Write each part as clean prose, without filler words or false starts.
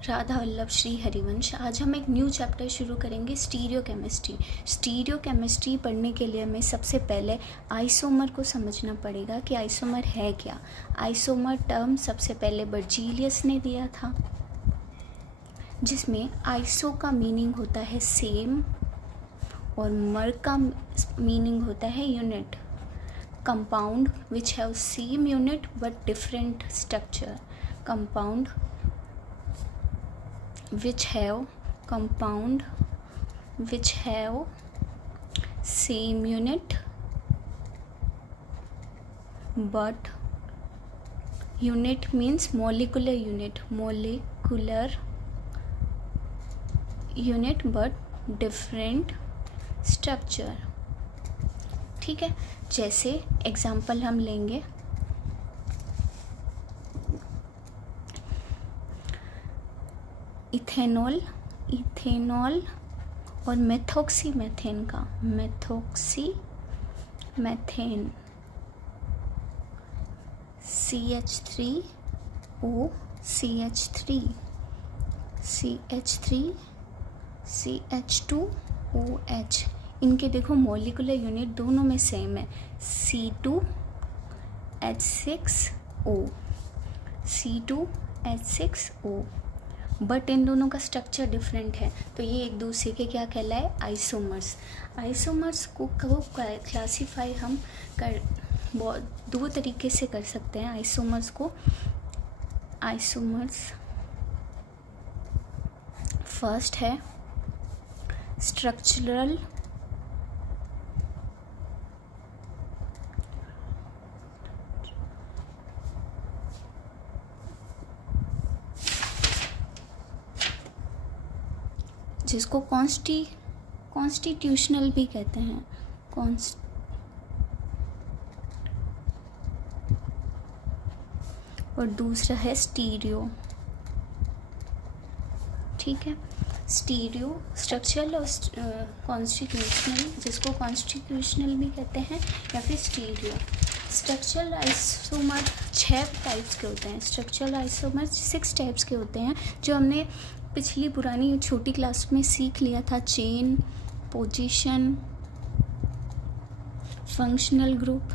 राधा वल्लभ श्री हरिवंश। आज हम एक न्यू चैप्टर शुरू करेंगे, स्टीरियो केमिस्ट्री। स्टीरियो केमिस्ट्री पढ़ने के लिए हमें सबसे पहले आइसोमर को समझना पड़ेगा कि आइसोमर है क्या। आइसोमर टर्म सबसे पहले बर्जीलियस ने दिया था, जिसमें आइसो का मीनिंग होता है सेम और मर का मीनिंग होता है unit. Compound which have same unit but different structure. Compound which have same unit but unit means molecular unit but different structure। ठीक है, जैसे एग्जाम्पल हम लेंगे इथेनॉल और मेथोक्सीमेथेन का। मेथोक्सीमेथेन CH3O CH3CH2OH। इनके देखो मॉलिक्यूलर यूनिट दोनों में सेम है, C2H6O, बट इन दोनों का स्ट्रक्चर डिफरेंट है, तो ये एक दूसरे के क्या कहलाए, आइसोमर्स। आइसोमर्स को क्लासीफाई हम कर दो तरीके से कर सकते हैं। आइसोमर्स फर्स्ट है स्ट्रक्चरल, जिसको कॉन्स्टिट्यूशनल भी कहते हैं। और दूसरा है स्टीरियो। ठीक है, स्टीरियो स्ट्रक्चरल और कॉन्स्टिट्यूशनल, जिसको कॉन्स्टिट्यूशनल भी कहते हैं या फिर स्टीरियो। स्ट्रक्चरल आइसोमर 6 टाइप्स के होते हैं। स्ट्रक्चरल आइसोमर 6 टाइप्स के होते हैं, जो हमने पिछली पुरानी छोटी क्लास में सीख लिया था। Chain, position, functional group,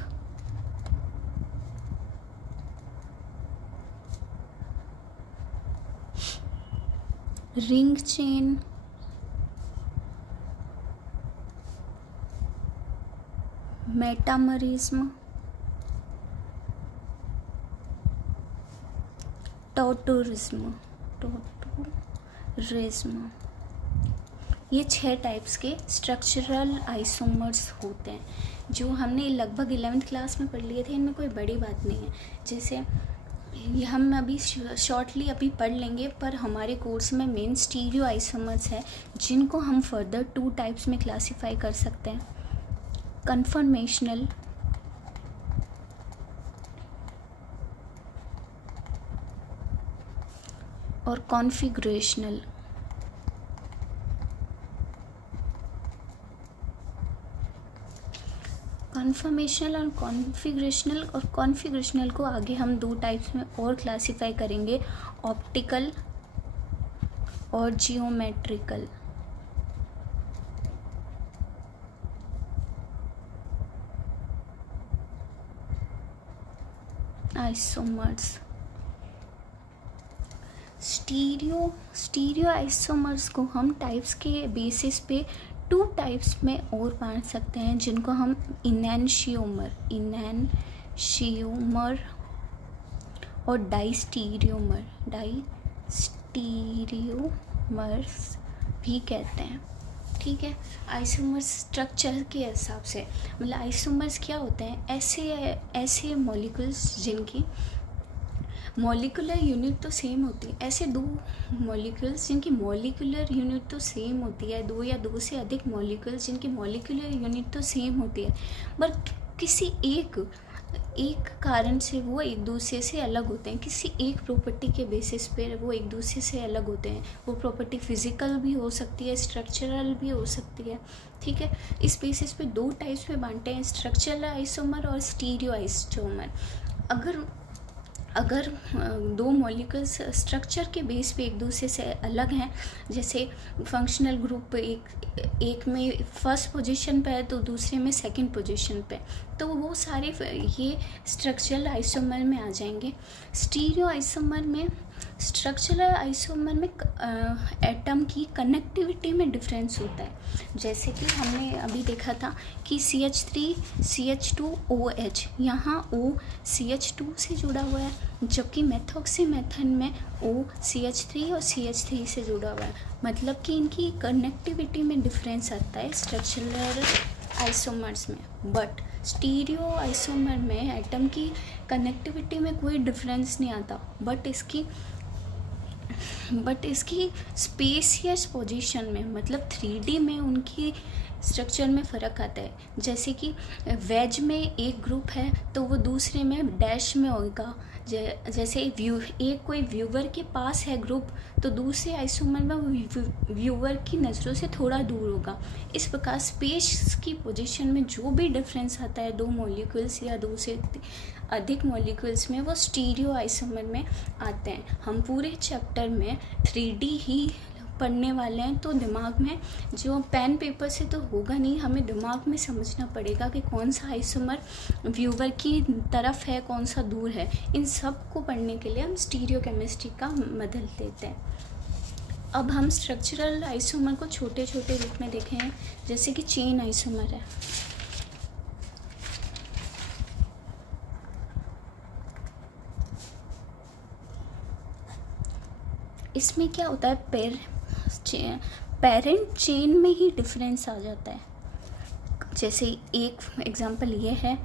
ring chain, metamerism, tautomerism. ये 6 टाइप्स के स्ट्रक्चरल आइसोमर्स होते हैं, जो हमने लगभग 11th क्लास में पढ़ लिए थे। इनमें कोई बड़ी बात नहीं है, जैसे ये हम अभी शॉर्टली अभी पढ़ लेंगे, पर हमारे कोर्स में मेन स्टीरियो आइसोमर्स है, जिनको हम फर्दर 2 टाइप्स में क्लासीफाई कर सकते हैं, कन्फर्मेशनल और कॉन्फिगरेशनल। कॉन्फिगरेशनल को आगे हम 2 टाइप्स में और क्लासीफाई करेंगे, ऑप्टिकल और जियोमेट्रिकल। आइसोमर्स स्टीरियो आइसोमर्स को हम टाइप्स के बेसिस पे 2 टाइप्स में और बांट सकते हैं, जिनको हम इनैनशियोमर और डाइस्टीरियोमर्स भी कहते हैं। ठीक है, आइसोमर्स स्ट्रक्चर के हिसाब से, मतलब आइसोमर्स क्या होते हैं, ऐसे मॉलिक्यूल्स जिनकी मॉलिक्यूलर यूनिट तो सेम होती है। ऐसे 2 मॉलिक्यूल्स जिनकी मॉलिक्यूलर यूनिट तो सेम होती है, 2 या 2 से अधिक मॉलिक्यूल्स जिनकी मॉलिक्यूलर यूनिट तो सेम होती है, बट किसी एक कारण से वो एक दूसरे से अलग होते हैं। किसी एक प्रॉपर्टी के बेसिस पे वो एक दूसरे से अलग होते हैं। वो प्रॉपर्टी फिजिकल भी हो सकती है, स्ट्रक्चरल भी हो सकती है। ठीक है, इस बेसिस पे 2 टाइप्स में बांटे हैं, स्ट्रक्चरल आइसोमर और स्टीरियो आइसोमर। अगर अगर दो मॉलिक्यूल्स स्ट्रक्चर के बेस पे एक दूसरे से अलग हैं, जैसे फंक्शनल ग्रुप एक में फर्स्ट पोजीशन पे है तो दूसरे में सेकंड पोजीशन पे, तो वो सारे ये स्ट्रक्चरल आइसोमर में आ जाएंगे। स्टीरियो आइसोमर में, स्ट्रक्चरल आइसोमर में एटम की कनेक्टिविटी में डिफरेंस होता है। जैसे कि हमने अभी देखा था कि CH3 CH2OH, यहाँ O CH2 से जुड़ा हुआ है, जबकि मेथॉक्सी मेथड में O CH3 और CH3 से जुड़ा हुआ है। मतलब कि इनकी कनेक्टिविटी में डिफरेंस आता है स्ट्रक्चरल आइसोमर्स में। बट स्टीरियो आइसोमर में एटम की कनेक्टिविटी में कोई डिफरेंस नहीं आता, बट इसकी स्पेसियस पोजीशन में, मतलब 3D में उनकी स्ट्रक्चर में फ़र्क आता है। जैसे कि वेज में एक ग्रुप है तो वो दूसरे में डैश में होगा। जैसे एक कोई व्यूवर के पास है ग्रुप तो दूसरे आइसोमर में वो व्यूवर की नज़रों से थोड़ा दूर होगा। इस प्रकार स्पेस की पोजीशन में जो भी डिफरेंस आता है दो मॉलिक्यूल्स या दो से अधिक मॉलिक्यूल्स में, वो स्टीरियो आइसोमर में आते हैं। हम पूरे चैप्टर में 3D ही पढ़ने वाले हैं, तो दिमाग में जो पेन पेपर से तो होगा नहीं, हमें दिमाग में समझना पड़ेगा कि कौन सा आइसोमर व्यूवर की तरफ है, कौन सा दूर है। इन सब को पढ़ने के लिए हम स्टीरियो केमिस्ट्री का मदद लेते हैं। अब हम स्ट्रक्चरल आइसोमर को छोटे छोटे रूप में देखें, जैसे कि चेन आइसोमर है। इसमें क्या होता है, पेरेंट चेन में ही डिफरेंस आ जाता है। जैसे एक एग्जांपल ये है,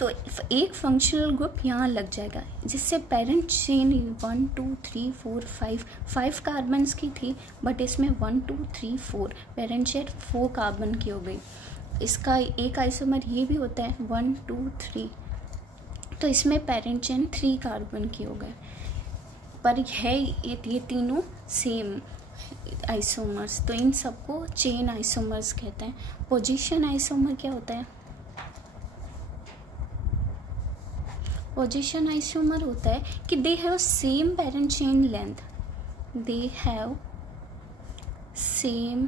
तो एक फंक्शनल ग्रुप यहाँ लग जाएगा, जिससे पेरेंट चेन 1 2 3 4 5 कार्बन्स की थी, बट इसमें 1 2 3 4 पेरेंट चेन 4 कार्बन की हो गई। इसका एक आइसोमर ये भी होता है 1 2 3, तो इसमें पेरेंट चेन 3 कार्बन की हो गए, पर है ये तीनों सेम आइसोमर्स, तो इन सबको चेन आइसोमर्स कहते हैं। पोजीशन आइसोमर क्या होता है? पोजीशन आइसोमर होता है कि they have same parent chain length, they have same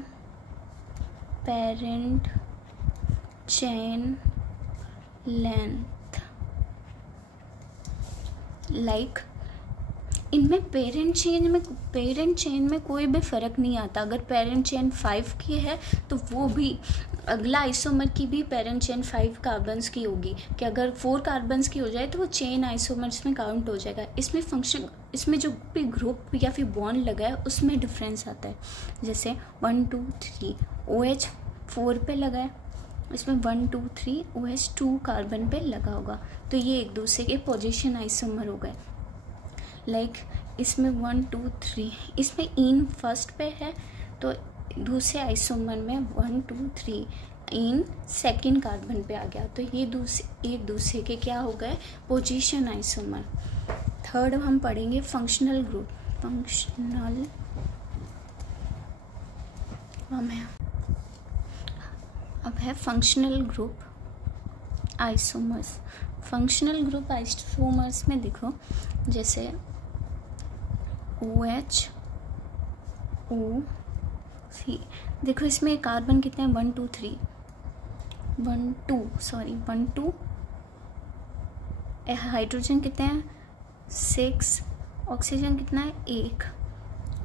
parent chain length, like इनमें पेरेंट चेन में कोई भी फ़र्क नहीं आता। अगर पेरेंट चेन 5 की है तो वो भी अगला आइसोमर की भी पेरेंट चेन 5 कार्बन्स की होगी, कि अगर 4 कार्बन्स की हो जाए तो वो चेन आइसोमर्स में काउंट हो जाएगा। इसमें जो भी ग्रुप या फिर बॉन्ड लगा है उसमें डिफरेंस आता है। जैसे 1 2 3 OH 4 पे लगा है, इसमें 1 2 3 OH 2 कार्बन पे लगा होगा, तो ये एक दूसरे के पोजीशन आइसोमर हो गए। लाइक इसमें 1 2 3, इसमें इन फर्स्ट पे है तो दूसरे आइसोमर में 1 2 3 इन सेकंड कार्बन पे आ गया, तो ये एक दूसरे के क्या हो गए, पोजीशन आइसोमर। थर्ड हम पढ़ेंगे फंक्शनल ग्रुप। अब है functional group isomers. Functional group isomers में देखो, जैसे OH O C, देखो इसमें कार्बन कितने हैं, 1 2 3 1 2 हाइड्रोजन कितने हैं 6, ऑक्सीजन कितना है 1,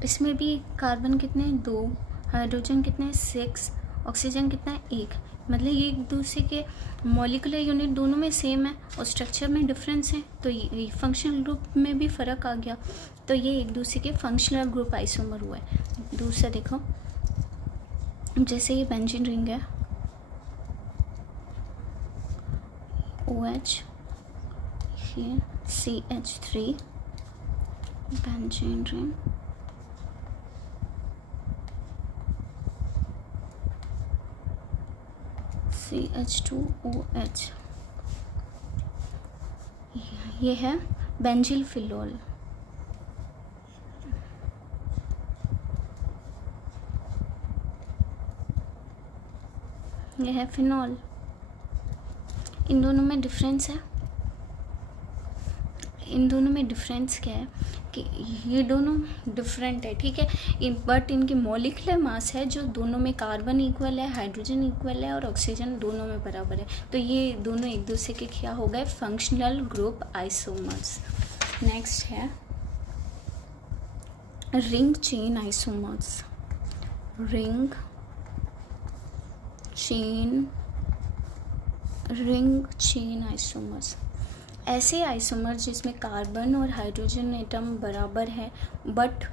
इसमें भी कार्बन कितने हैं 2, हाइड्रोजन कितने हैं 6, ऑक्सीजन कितना है 1। मतलब ये एक दूसरे के मॉलिक्यूलर यूनिट दोनों में सेम है और स्ट्रक्चर में डिफरेंस है, तो ये फंक्शनल ग्रुप में भी फ़र्क आ गया, तो ये एक दूसरे के फंक्शनल ग्रुप आइसोमर हुआ है। दूसरा देखो, जैसे ये बेंजीन रिंग है OH, ये CH3 बेंजीन रिंग, CH2OH, ये है बेंजिल फिनोल। ये है फिनॉल। इन दोनों में डिफरेंस है, इन दोनों में डिफरेंस क्या है कि ये दोनों डिफरेंट है, ठीक है, बट इनकी मॉलिक्यूलर मास है जो दोनों में कार्बन इक्वल है, हाइड्रोजन इक्वल है और ऑक्सीजन दोनों में बराबर है। तो ये दोनों एक दूसरे के क्या हो गए, फंक्शनल ग्रुप आइसोमर्स। नेक्स्ट है ring chain isomers. Ring chain isomers ऐसे आइसोमर जिसमें कार्बन और हाइड्रोजन एटम बराबर है, बट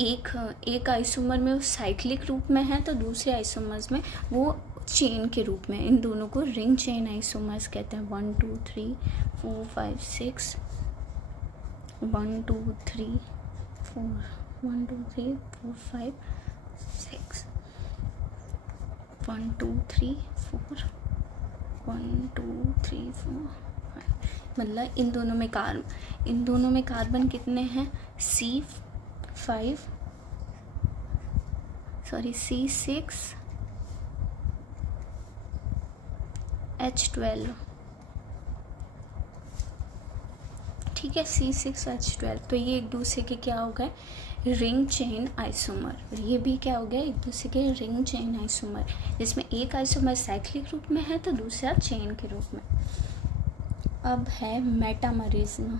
एक आइसोमर में वो साइक्लिक रूप में है तो दूसरे आइसोमर्स में वो चेन के रूप में। इन दोनों को रिंग चेन आइसोमर्स कहते हैं। 1 2 3 4 5 6 1 2 3 4 1 2 3 4 5 6 1 2 3 4 1 2 3 4 5। मतलब इन दोनों में कार्बन कितने हैं, C6 H12, ठीक है, C6H12। तो ये एक दूसरे के क्या हो गए, रिंग चेन आइसोमर। ये भी क्या हो गया, एक दूसरे के रिंग चेन आइसोमर, जिसमें एक आइसोमर साइक्लिक रूप में है तो दूसरा चेन के रूप में। अब है मेटामरिज्म।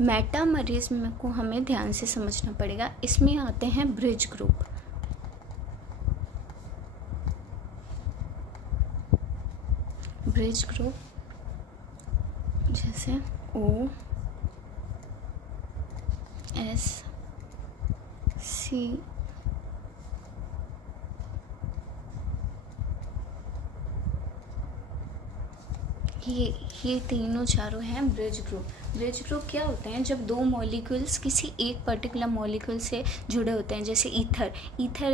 मेटामरिज्म को हमें ध्यान से समझना पड़ेगा। इसमें आते हैं ब्रिज ग्रुप। ब्रिज ग्रुप जैसे OSC, ये तीनों चारों हैं ब्रिज ग्रुप। ब्रिज ग्रुप क्या होते हैं, जब दो मॉलिक्यूल्स किसी एक पर्टिकुलर मॉलिक्यूल से जुड़े होते हैं, जैसे ईथर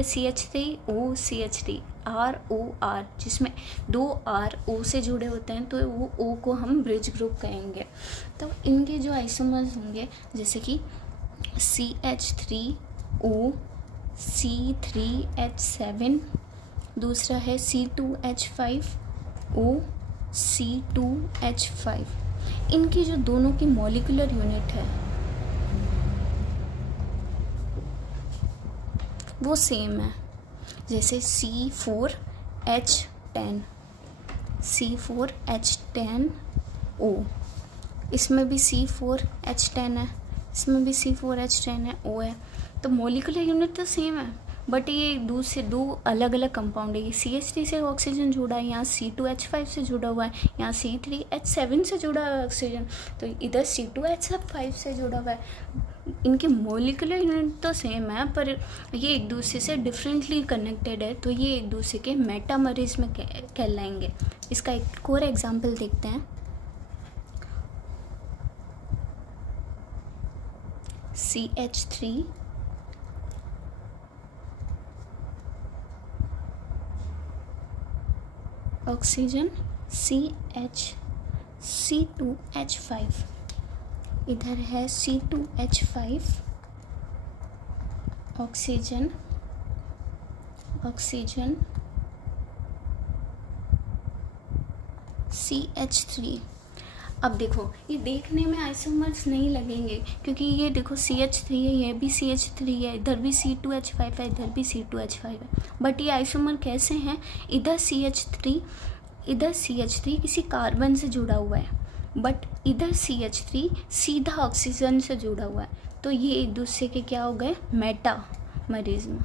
CH3OCH3 ROR, जिसमें 2 R O से जुड़े होते हैं तो वो O को हम ब्रिज ग्रुप कहेंगे। तो इनके जो आइसोमर्स होंगे जैसे कि CH3O C3H7, दूसरा है C2H5O C2H5। इनकी जो दोनों की मॉलिक्यूलर यूनिट है वो सेम है, जैसे C4H10O, इसमें भी C4H10 है, इसमें भी C4H10 है, O है। तो मॉलिक्यूलर यूनिट तो सेम है, बट ये दो अलग अलग कंपाउंड है। ये CH3 से ऑक्सीजन जुड़ा है, यहाँ C2H5 से जुड़ा हुआ है, यहाँ C3H7 से जुड़ा हुआ है ऑक्सीजन, तो इधर C2H5 से जुड़ा हुआ है। इनके मॉलिक्यूलर यूनिट तो सेम है पर ये एक दूसरे से डिफरेंटली कनेक्टेड है, तो ये एक दूसरे के मेटामरिज्म कहलाएंगे। इसका एक और एग्जाम्पल देखते हैं। CH3 ऑक्सीजन C2H5, इधर है C2H5 ऑक्सीजन CH3। अब देखो ये देखने में आइसोमर्स नहीं लगेंगे क्योंकि ये देखो CH3 है, ये भी CH3 है, इधर भी C2H5 है, इधर भी C2H5 है, बट ये आइसोमर कैसे हैं, इधर CH3 किसी कार्बन से जुड़ा हुआ है, बट इधर CH3 सीधा ऑक्सीजन से जुड़ा हुआ है, तो ये एक दूसरे के क्या हो गए, मेटामरिज्म।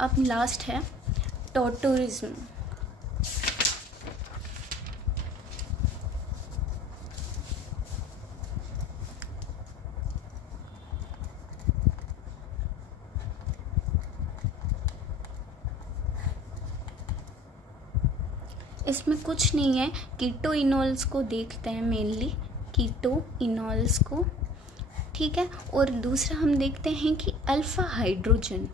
अब लास्ट है टॉटोरिज्म। इसमें कुछ नहीं है, कीटो इनोल्स को देखते हैं मेनली, कीटो इनोल्स को, ठीक है। और दूसरा हम देखते हैं कि अल्फ़ा हाइड्रोजन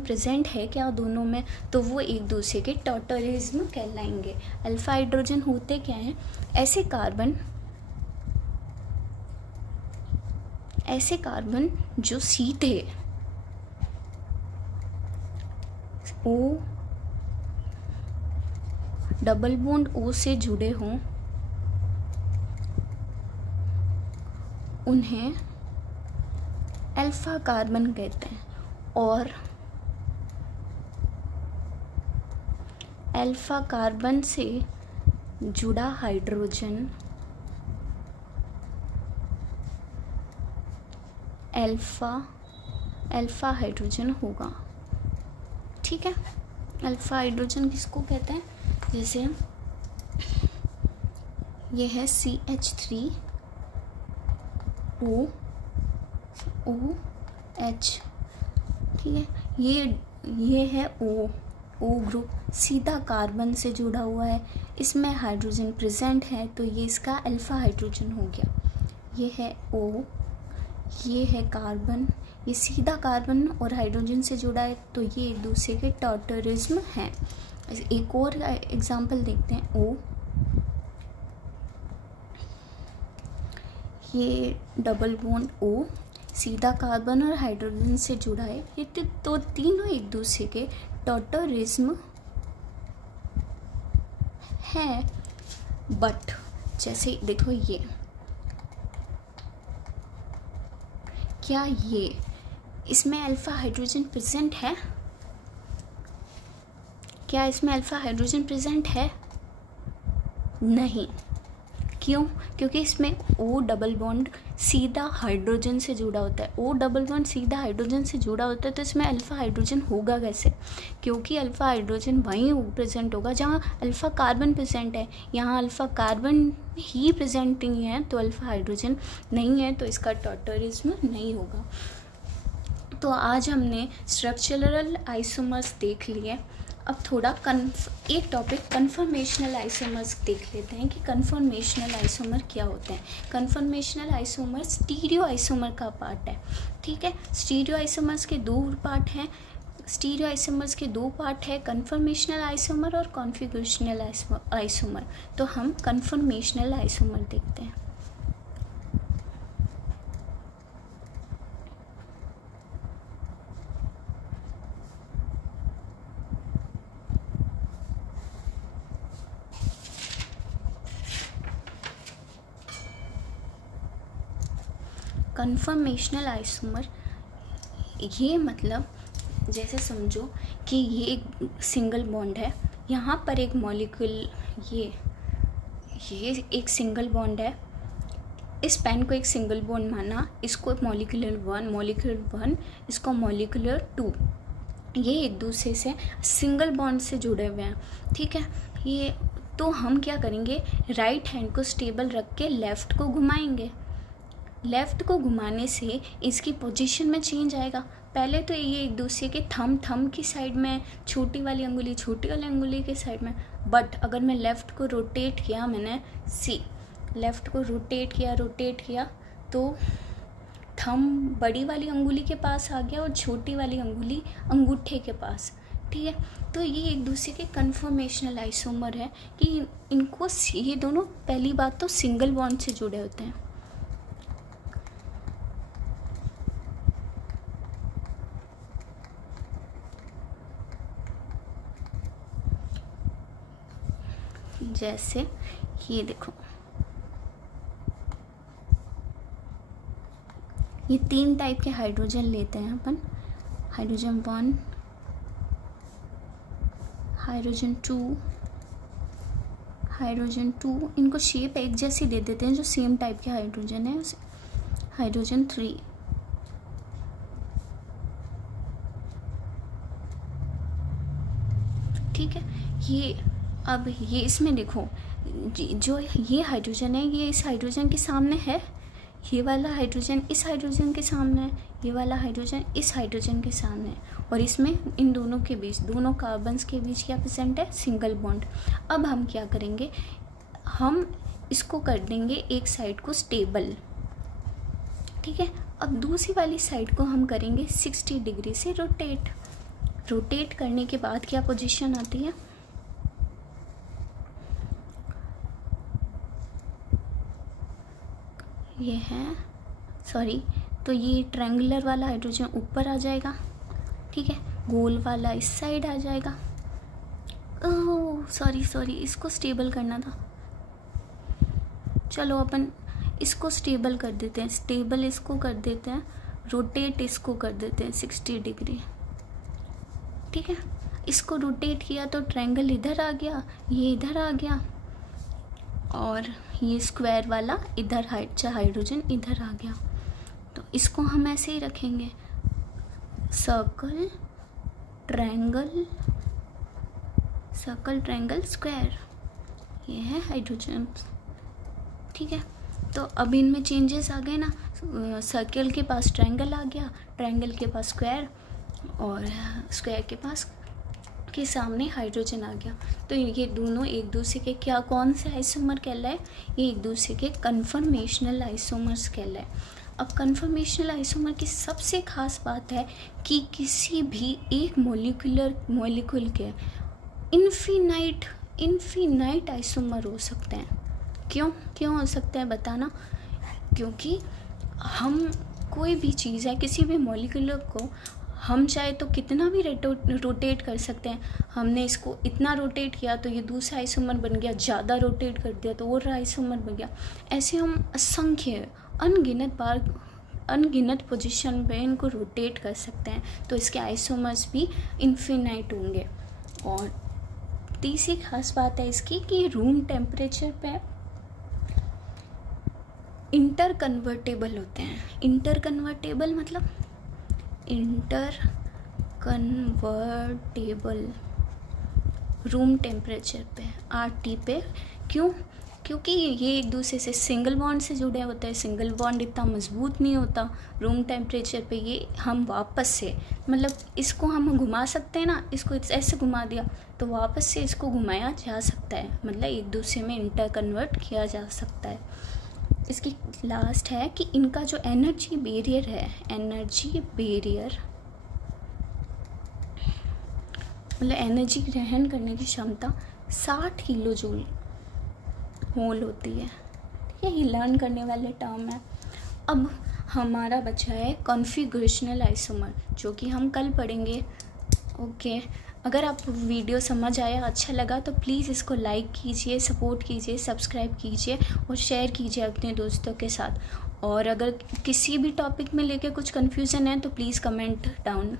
प्रेजेंट है क्या दोनों में, तो वो एक दूसरे के टॉटोरिज्म कहलाएंगे। अल्फ़ा हाइड्रोजन होते क्या हैं, ऐसे कार्बन ऐसे कार्बन जो सीधे O डबल बॉन्ड O से जुड़े हों उन्हें अल्फा कार्बन कहते हैं, और अल्फा कार्बन से जुड़ा हाइड्रोजन अल्फा हाइड्रोजन होगा। ठीक है, अल्फा हाइड्रोजन किसको कहते हैं? जैसे ये है CH3OH, ठीक है, ये है O ग्रुप, सीधा कार्बन से जुड़ा हुआ है, इसमें हाइड्रोजन प्रेजेंट है, तो ये इसका अल्फा हाइड्रोजन हो गया। ये है O, ये है कार्बन, ये सीधा कार्बन और हाइड्रोजन से जुड़ा है, तो ये एक दूसरे के टॉर्टरिज्म है। एक और एग्जांपल देखते हैं। O, ये डबल बॉन्ड O सीधा कार्बन और हाइड्रोजन से जुड़ा है, ये तो तीनों एक दूसरे के टॉर्टरिज्म है। बट जैसे देखो, ये क्या ये इसमें अल्फा हाइड्रोजन प्रेजेंट है? क्या इसमें अल्फा हाइड्रोजन प्रेजेंट है? नहीं। क्यों? क्योंकि इसमें O डबल बॉन्ड सीधा हाइड्रोजन से जुड़ा होता है। O डबल बॉन्ड सीधा हाइड्रोजन से जुड़ा होता है, तो इसमें अल्फा हाइड्रोजन होगा कैसे? क्योंकि अल्फा हाइड्रोजन वहीं प्रेजेंट होगा जहाँ अल्फा कार्बन प्रेजेंट है। यहाँ अल्फा कार्बन ही प्रेजेंट नहीं है, तो अल्फा हाइड्रोजन नहीं है, तो इसका टॉर्टरिज्म नहीं होगा। तो आज हमने स्ट्रक्चरल आइसोमर्स देख लिए। अब थोड़ा एक टॉपिक कन्फर्मेशनल आइसोमर्स देख लेते हैं कि कन्फर्मेशनल आइसोमर क्या होते हैं। कन्फर्मेशनल आइसोमर स्टीरियो आइसोमर का पार्ट है। ठीक है, स्टीरियो आइसोमर्स के दो पार्ट हैं। स्टीरियो आइसोमर्स के दो पार्ट है, कन्फर्मेशनल आइसोमर और कॉन्फिगरेशनल आइसोमर। तो हम कन्फर्मेशनल आइसोमर देखते हैं। कन्फर्मेशनल आइसोमर, ये मतलब जैसे समझो कि ये एक सिंगल बॉन्ड है, यहाँ पर एक मॉलिक्यूल, ये एक सिंगल बॉन्ड है, इस पेन को एक सिंगल बॉन्ड माना, इसको मॉलिक्यूलर 1, इसको मॉलिक्यूलर 2, ये एक दूसरे से सिंगल बॉन्ड से जुड़े हुए हैं। ठीक है, ये तो हम क्या करेंगे, राइट हैंड को स्टेबल रख के लेफ़्ट को घुमाएंगे। लेफ़्ट को घुमाने से इसकी पोजीशन में चेंज आएगा। पहले तो ये एक दूसरे के थंब की साइड में, छोटी वाली अंगुली के साइड में, बट अगर मैं लेफ़्ट को रोटेट किया, मैंने लेफ़्ट को रोटेट किया तो थंब बड़ी वाली अंगुली के पास आ गया और छोटी वाली अंगुली अंगूठे के पास। ठीक है, तो ये एक दूसरे के कन्फर्मेशनल आइसोमर है कि इनको, ये दोनों पहली बात तो सिंगल बॉन्ड से जुड़े होते हैं। जैसे ये देखो, ये 3 टाइप के हाइड्रोजन लेते हैं अपन, हाइड्रोजन 1, हाइड्रोजन 2, इनको शेप एक जैसी दे देते हैं जो सेम टाइप के हाइड्रोजन है, हाइड्रोजन 3। ठीक है, अब ये इसमें देखो, जो ये हाइड्रोजन है, ये इस हाइड्रोजन के सामने है, ये वाला हाइड्रोजन इस हाइड्रोजन के सामने है, ये वाला हाइड्रोजन इस हाइड्रोजन के सामने है, और इसमें इन दोनों के बीच, दोनों कार्बन्स के बीच क्या प्रेजेंट है, सिंगल बॉन्ड। अब हम क्या करेंगे, हम इसको कर देंगे एक साइड को स्टेबल। ठीक है, अब दूसरी वाली साइड को हम करेंगे 60 डिग्री से रोटेट करने के बाद क्या पोजीशन आती है, ये है, सॉरी तो ये ट्रायंगुलर वाला हाइड्रोजन ऊपर आ जाएगा, ठीक है, गोल वाला इस साइड आ जाएगा। ओह सॉरी, इसको स्टेबल करना था। चलो अपन इसको स्टेबल कर देते हैं, स्टेबल इसको कर देते हैं, रोटेट इसको कर देते हैं 60 डिग्री, ठीक है। इसको रोटेट किया तो ट्रायंगल इधर आ गया, ये इधर आ गया, और ये स्क्वायर वाला इधर हाइड्रोजन इधर आ गया। तो इसको हम ऐसे ही रखेंगे, सर्कल ट्रायंगल स्क्वायर, ये है हाइड्रोजन, ठीक है। तो अब इनमें चेंजेस आ गए ना, सर्कल के पास ट्रायंगल आ गया, ट्रायंगल के पास स्क्वायर, और स्क्वायर के सामने हाइड्रोजन आ गया। तो ये दोनों एक दूसरे के क्या, कौन से आइसोमर कहलाए, ये एक दूसरे के कन्फर्मेशनल आइसोमर्स कहलाए। अब कन्फर्मेशनल आइसोमर की सबसे खास बात है कि किसी भी एक मॉलिक्यूल के इन्फिनाइट आइसोमर हो सकते हैं। क्यों हो सकते हैं बताना? क्योंकि हम कोई भी चीज़ है, किसी भी मॉलिक्यूल को हम चाहे तो कितना भी रोटेट कर सकते हैं। हमने इसको इतना रोटेट किया तो ये दूसरा आइसोमर बन गया, ज़्यादा रोटेट कर दिया तो और आइसोमर बन गया। ऐसे हम असंख्य अनगिनत पोजीशन पे इनको रोटेट कर सकते हैं, तो इसके आइसोमर्स भी इन्फिनाइट होंगे। और तीसरी खास बात है इसकी कि रूम टेम्परेचर पे इंटर कन्वर्टेबल होते हैं। इंटर कन्वर्टेबल मतलब रूम टेम्परेचर पे, RT पे। क्योंकि ये एक दूसरे से सिंगल बॉन्ड से जुड़े होते हैं। सिंगल बॉन्ड इतना मजबूत नहीं होता रूम टेम्परेचर पे। ये हम वापस से, मतलब इसको हम घुमा सकते हैं ना, इसको ऐसे घुमा दिया तो वापस से इसको घुमाया जा सकता है, मतलब एक दूसरे में इंटर कन्वर्ट किया जा सकता है। इसकी लास्ट है कि इनका जो एनर्जी बैरियर है, मतलब एनर्जी ग्रहण करने की क्षमता 60 किलो जूल होल होती है। यही लर्न करने वाले टर्म है। अब हमारा बचा है कॉन्फ़िगरेशनल आइसोमर, जो कि हम कल पढ़ेंगे। ओके, अगर आप वीडियो समझ आया, अच्छा लगा तो प्लीज़ इसको लाइक कीजिए, सपोर्ट कीजिए, सब्सक्राइब कीजिए और शेयर कीजिए अपने दोस्तों के साथ। और अगर किसी भी टॉपिक में लेके कुछ कन्फ्यूज़न है तो प्लीज़ कमेंट डाउन।